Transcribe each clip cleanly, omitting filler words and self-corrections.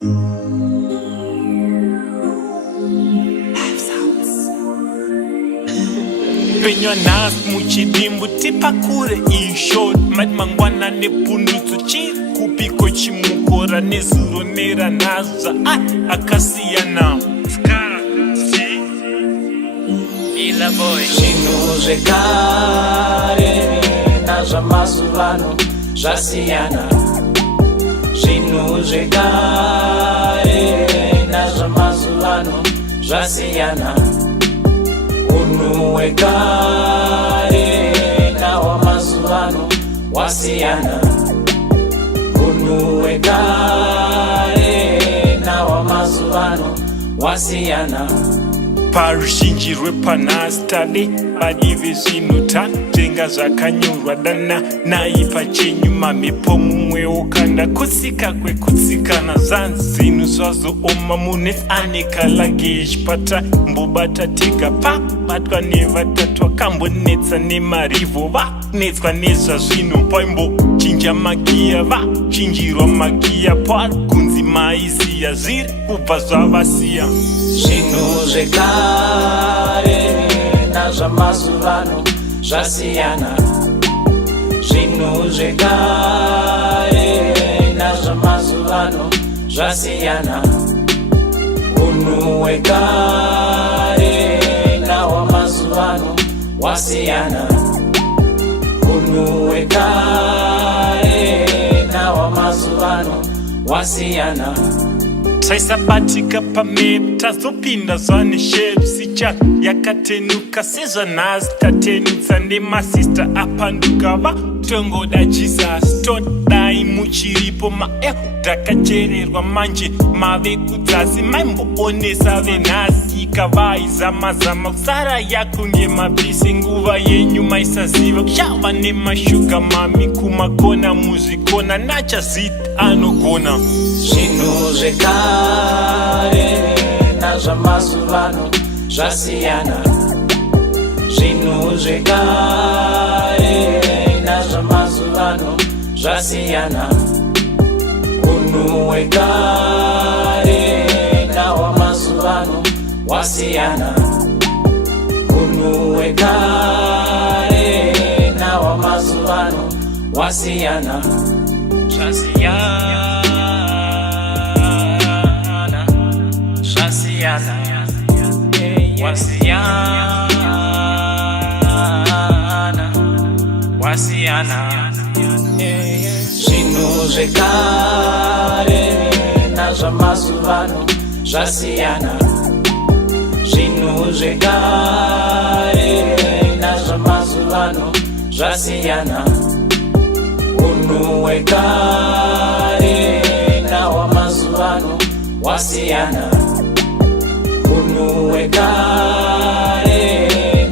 Penyo nas muchidimbu tipakure ishort mad mangwana nepundutso chiri kupiko chimukora nezuro nera nazva akasiyana skara si ila boy zvinhu zvekare nazvamazuvano zvasiyana zvinhu zvekare nazvamazuvano zvasiyana unhu hwekare nahwamazuvano hwasiyana unhu hwekare nahwamazuvano hwasiyana paruzhinji rwepanhasi tade vadivi zvinotano tenga zvakanyorwa dana naipachenyu mamhepo mumwewo kanda kutsika kwekutsikana zanzi zvinhu zvazooma mune anekalageji pata mbobata tega pabatwa nevatatu vakambonetsa nemarivho vanetswa nezvazvino paimbochinja magiya vachinjirwa magiya pari kunzi maiziya zviri kubva zvavasiya zvinhu zvekare nazvamazuvano zvasiyana zvinhu zvekare nazvamazuvano zvasiyana unhu hwekare nahwamazuvano hwasiyana unhu hwekare nahwamazuvano hwasiyana taisabatika pamhepo tazopinda zvaneshepu sicha yakatenuka sezvanhasi tatenutsa nemasista apanduka vatongoda jesus todai muchiripo maeo takachererwa manje mave kudzasi maimboonesa venhasi ikavaizamazama kusara yakunge mabhisi nguva yenyu maisaziva kuchava nemashuga mami kumakona muzvikona nachazita anogona zvinhu zvekare nazvamazuvano zvasiyana zvinhu zvekare nazvamazuvano zvasiyana unhu hwekare nahwamazuvano hwasiyana unhu hwekare nahwamazuvano hwasiyana zvasiyana wasiyana zvinhu zvekare nazvamazuvano zvasiyana zvinhu zvekare nazvamazuvano zvasiyana unhu hwekare nahwamazuvano hwasiyana unhu hwekare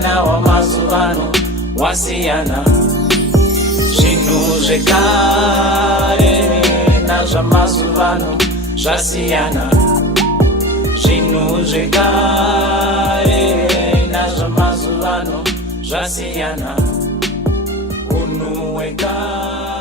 nahwamazuvano hwasiyana zvinhu zvekare nazvamazuvano zvasiyana zvinhu zvekare nazvamazuvano zvasiyana unhu hwekare